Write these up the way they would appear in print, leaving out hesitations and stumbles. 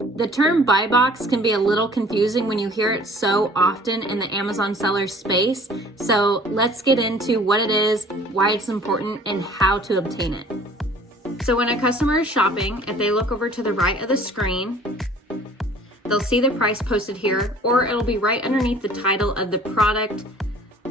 The term buy box can be a little confusing when you hear it so often in the Amazon seller space. So let's get into what it is, why it's important, and how to obtain it. So when a customer is shopping, if they look over to the right of the screen, they'll see the price posted here, or it'll be right underneath the title of the product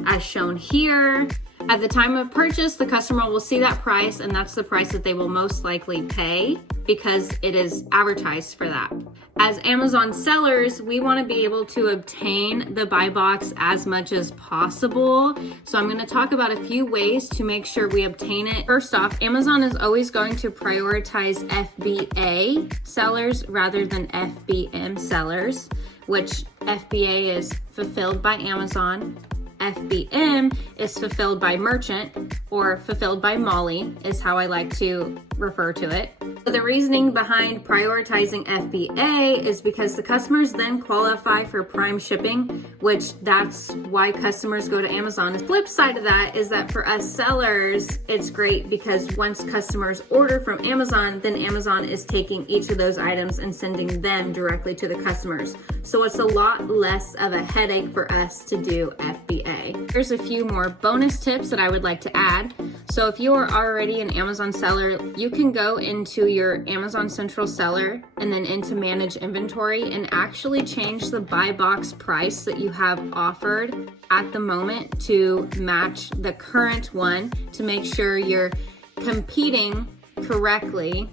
as shown here. At the time of purchase, the customer will see that price, and that's the price that they will most likely pay because it is advertised for that. As Amazon sellers, we want to be able to obtain the buy box as much as possible. So I'm going to talk about a few ways to make sure we obtain it. First off, Amazon is always going to prioritize FBA sellers rather than FBM sellers, which FBA is fulfilled by Amazon. FBM is fulfilled by merchant, or fulfilled by Molly is how I like to refer to it. So the reasoning behind prioritizing FBA is because the customers then qualify for prime shipping, which that's why customers go to Amazon. The flip side of that is that for us sellers, it's great because once customers order from Amazon, then Amazon is taking each of those items and sending them directly to the customers. So it's a lot less of a headache for us to do FBA. There's a few more bonus tips that I would like to add. So if you are already an Amazon seller, you can go into your Amazon Central Seller and then into Manage Inventory and actually change the buy box price that you have offered at the moment to match the current one to make sure you're competing correctly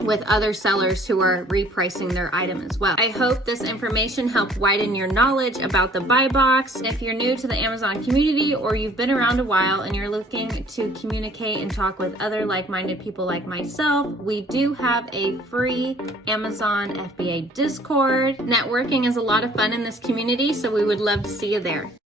with other sellers who are repricing their item as well. I hope this information helped widen your knowledge about the buy box. If you're new to the Amazon community or you've been around a while and you're looking to communicate and talk with other like-minded people like myself, we do have a free Amazon FBA Discord. Networking is a lot of fun in this community, so we would love to see you there.